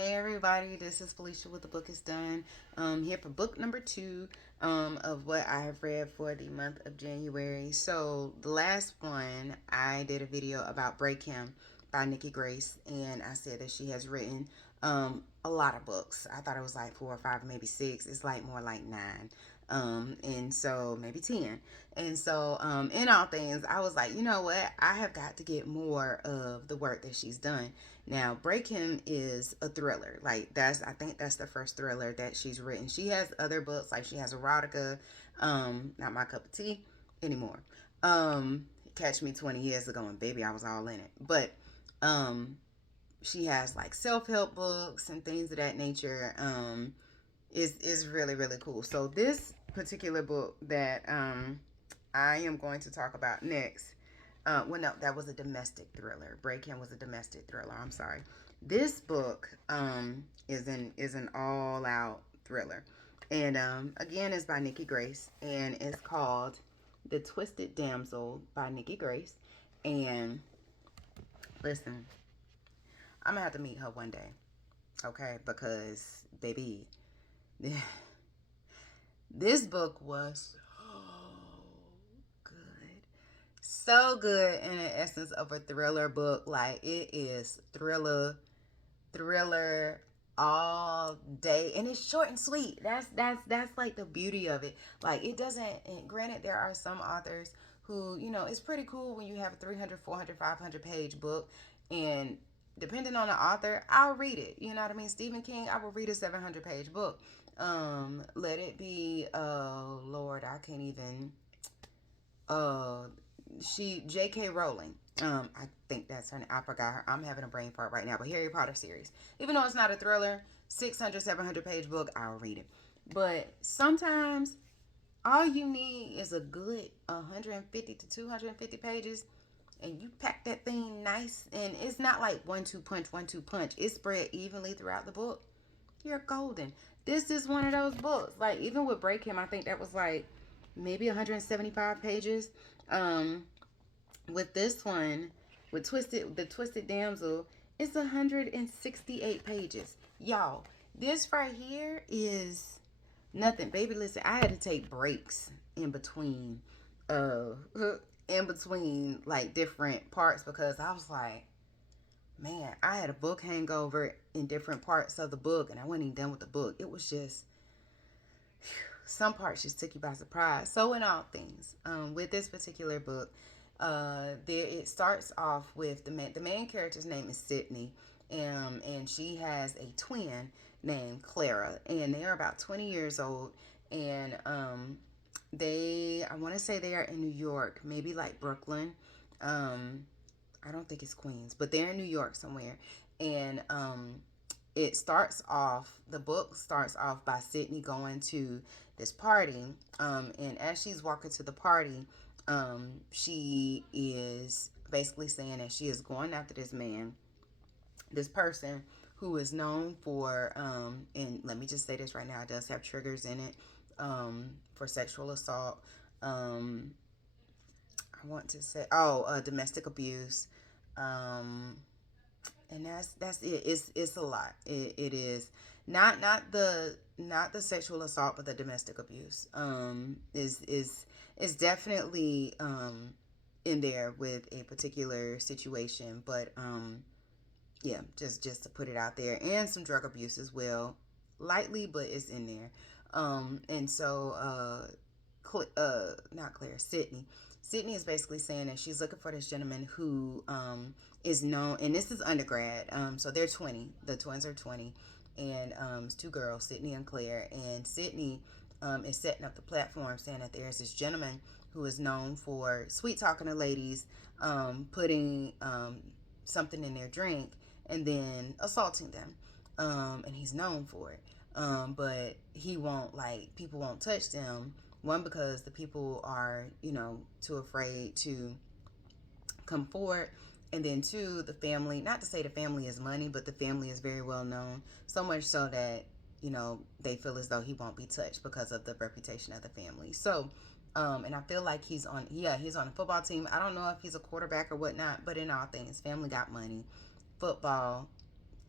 Hey everybody, this is Felicia with The Book is Done. Here for book number two of what I have read for the month of January. So the last one, I did a video about Break Him by Nicki Grace, and I said that she has written a lot of books. I thought it was like 4 or 5, maybe six. It's like more like nine. And so maybe 10. And so, in all things, I was like, you know what? I have got to get more of the work that she's done. Now, Break Him is a thriller. Like I think that's the first thriller that she's written. She has other books, like she has erotica, not my cup of tea anymore. Catch me 20 years ago and baby, I was all in it. But um she has like self-help books and things of that nature. Is really really cool. So this particular book that I am going to talk about next. Well, no, that was a domestic thriller. Break Him was a domestic thriller. I'm sorry. This book is an all out thriller, and again, it's by Nicki Grace, and it's called The Twisted Damsel by Nicki Grace. And listen, I'm gonna have to meet her one day, okay? Because baby, this book was so good in the essence of a thriller book. Like it is thriller all day, and it's short and sweet. That's like the beauty of it. Like it doesn't, and granted there are some authors who, it's pretty cool when you have a 300, 400, 500 page book, and depending on the author, I'll read it. You know what I mean? Stephen King, I will read a 700 page book. Let it be, oh Lord, I can't even, uh J.K. Rowling. I think that's her name. I forgot her. I'm having a brain fart right now. But Harry Potter series, even though it's not a thriller, 600, 700 page book, I'll read it. But sometimes all you need is a good 150 to 250 pages, and you pack that thing nice, and it's not like 1-2 punch, 1-2 punch. It's spread evenly throughout the book. You're golden. This is one of those books. Like even with Break Him, I think that was like maybe 175 pages. Um, with this one, with the Twisted Damsel, it's 168 pages. Y'all, this right here is nothing. Baby, listen, I had to take breaks uh in between like different parts because I was like, man, I had a book hangover in different parts of the book and I wasn't even done with the book. It was just some parts just took you by surprise. So in all things, with this particular book, there it starts off with the main character's name is Sydney, and she has a twin named Clara, and they are about 20 years old, and I want to say they are in New York, maybe like Brooklyn. Um, I don't think it's Queens, but they're in New York somewhere, and the book starts off by Sydney going to this party, and as she's walking to the party, she is basically saying that she is going after this man, this person who is known for, and let me just say this right now, it does have triggers in it, for sexual assault. Um, I want to say, domestic abuse. Um, and that's it. It's a lot. It is not the sexual assault, but the domestic abuse. Is definitely in there with a particular situation, but yeah, just to put it out there, and some drug abuse as well, lightly, but it's in there. And so not Claire, Sydney. Sydney is basically saying that she's looking for this gentleman who is known, and this is undergrad. So they're 20. The twins are 20, and it's two girls, Sydney and Claire. And Sydney is setting up the platform, saying that there's this gentleman who is known for sweet talking to ladies, putting something in their drink, and then assaulting them. And he's known for it. But he won't, like, people won't touch them. One, because the people are, too afraid to come forward. And then two, the family, not to say the family is money, but the family is very well known. So much so that, they feel as though he won't be touched because of the reputation of the family. So, and I feel like he's on a football team. I don't know if he's a quarterback or whatnot, but in all things, family got money. Football,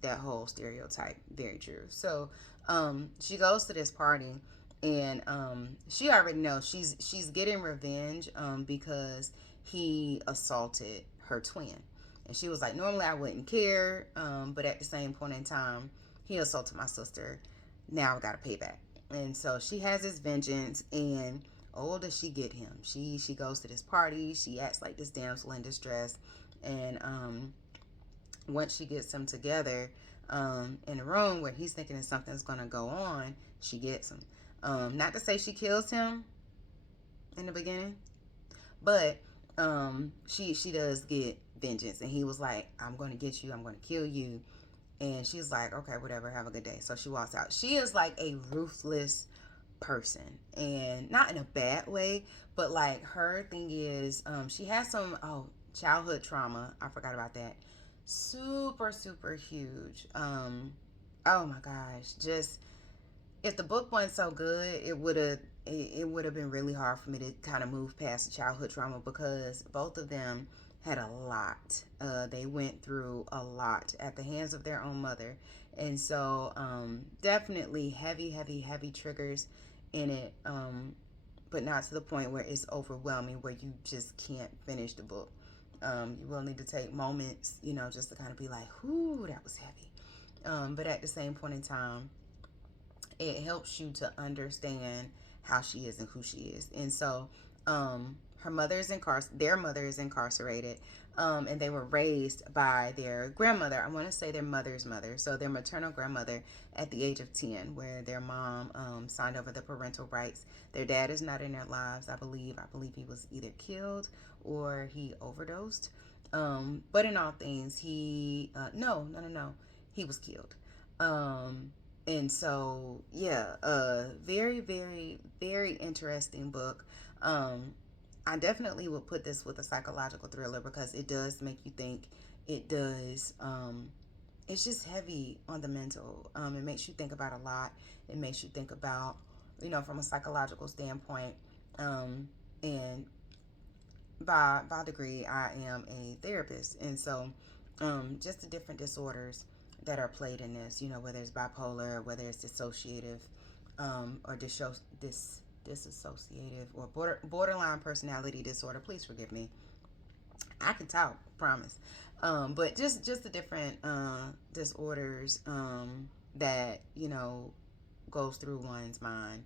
that whole stereotype. Very true. So she goes to this party, and she already knows she's getting revenge because he assaulted her twin. And she was like, normally I wouldn't care, but at the same point in time, he assaulted my sister. Now I gotta pay back. And so she has this vengeance, and oh, does she get him? She goes to this party. She acts like this damsel in distress, and once she gets him together in a room where he's thinking that something's gonna go on, she gets him. Not to say she kills him in the beginning, but she does get vengeance, and he was like, I'm gonna get you, I'm gonna kill you. And she's like, okay, whatever, have a good day. So she walks out. She is like a ruthless person, and not in a bad way, but like her thing is she has some childhood trauma. I forgot about that. Super super huge. Oh my gosh, just if the book wasn't so good, it would have been really hard for me to kind of move past the childhood trauma, because both of them had a lot. They went through a lot at the hands of their own mother, and so definitely heavy triggers in it. But not to the point where it's overwhelming, where you just can't finish the book. You will need to take moments, just to kind of be like, "Whoo, that was heavy." But at the same point in time, it helps you to understand how she is and who she is. And so her mother is their mother is incarcerated, and they were raised by their grandmother. I want to say their mother's mother, so their maternal grandmother, at the age of 10, where their mom signed over the parental rights. Their dad is not in their lives, I believe. I believe he was either killed or he overdosed. But in all things, he no, he was killed. And so yeah, very interesting book. I definitely would put this with a psychological thriller, because it does make you think. It does. It's just heavy on the mental. It makes you think about a lot. It makes you think about, from a psychological standpoint. And by degree, I am a therapist, and so just the different disorders that are played in this, whether it's bipolar, whether it's dissociative, or disassociative, or borderline personality disorder. Please forgive me. I can talk, promise. But just the different disorders that goes through one's mind.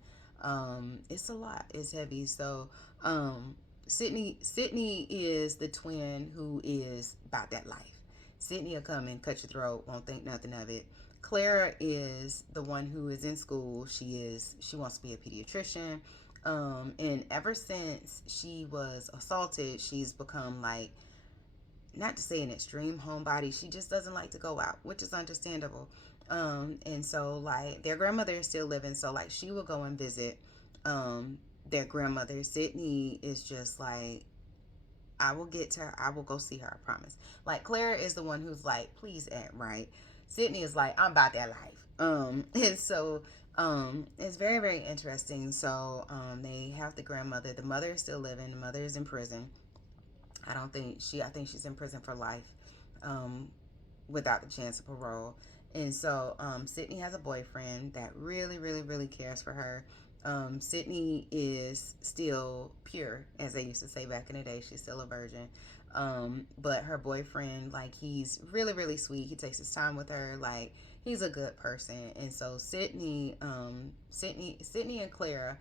It's a lot. It's heavy. So Sydney is the twin who is about that life. Sydney will come and cut your throat, won't think nothing of it. Clara is the one who is in school. She wants to be a pediatrician. And ever since she was assaulted, she's become like, not to say an extreme homebody, she just doesn't like to go out, which is understandable. And so like their grandmother is still living, so like she will go and visit their grandmother. Sydney is just like, I will get to her. I will go see her. I promise. Like Clara is the one who's like, please act right. Sydney is like, I'm about that life. And so it's very interesting. So they have the grandmother. The mother is still living. The mother is in prison. I think she's in prison for life, without the chance of parole. And so Sydney has a boyfriend that really cares for her. Sydney is still pure, as they used to say back in the day. She's still a virgin. But her boyfriend, like, he's really sweet. He takes his time with her. Like, he's a good person. And so Sydney and Clara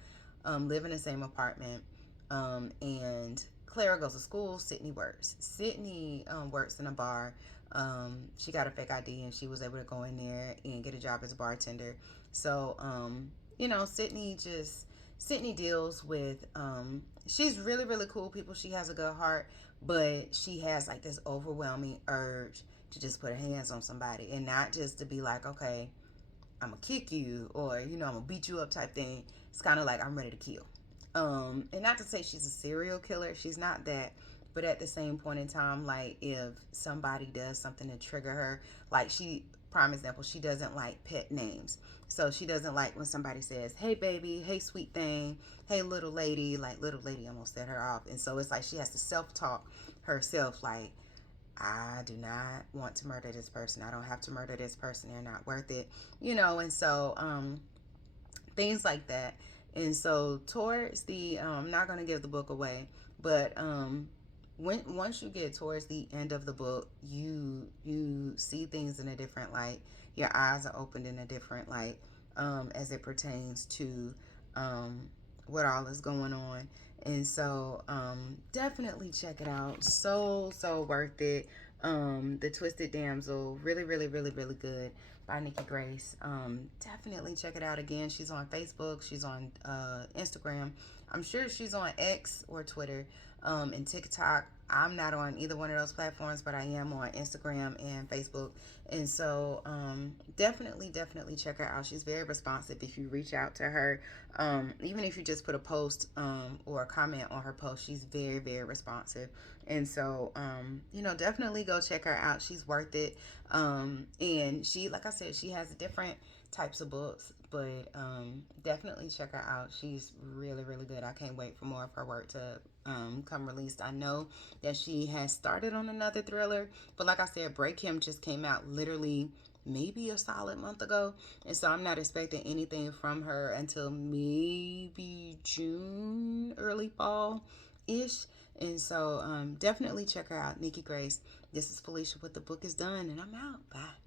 live in the same apartment. And Clara goes to school. Sydney works. Sydney works in a bar. She got a fake ID, and she was able to go in there and get a job as a bartender. So Sydney deals with she's really cool people. She has a good heart, but she has like this overwhelming urge to just put her hands on somebody, and not just to be like, okay, I'm gonna kick you, or I'm gonna beat you up type thing. It's kind of like, I'm ready to kill. And not to say she's a serial killer, she's not that, but at the same point in time, like, if somebody does something to trigger her, like, prime example, she doesn't like pet names. So she doesn't like when somebody says, hey baby, hey sweet thing, hey little lady. Like, little lady almost set her off. And so it's like she has to self-talk herself, like, I do not want to murder this person. I don't have to murder this person. They're not worth it. You know, and so things like that. And so towards the I'm not going to give the book away, but when once you get towards the end of the book, you see things in a different light. Your eyes are opened in a different light, as it pertains to um, what all is going on. And so definitely check it out. So worth it. The Twisted Damsel, really, really, really, really good, by Nicki Grace. Definitely check it out. Again, she's on Facebook, she's on Instagram. I'm sure she's on X or Twitter, and TikTok. I'm not on either one of those platforms, but I am on Instagram and Facebook. And so definitely check her out. She's very responsive if you reach out to her. Even if you just put a post or a comment on her post, she's very, very responsive. And so, definitely go check her out. She's worth it. And she, like I said, she has different types of books, but definitely check her out. She's really, really good. I can't wait for more of her work to come released. I know that she has started on another thriller, but like I said, Break Him just came out literally maybe a solid month ago, and so I'm not expecting anything from her until maybe June, early fall ish. And so definitely check her out, Nicki Grace. This is Felicia with The Book Is Done, and I'm out. Bye.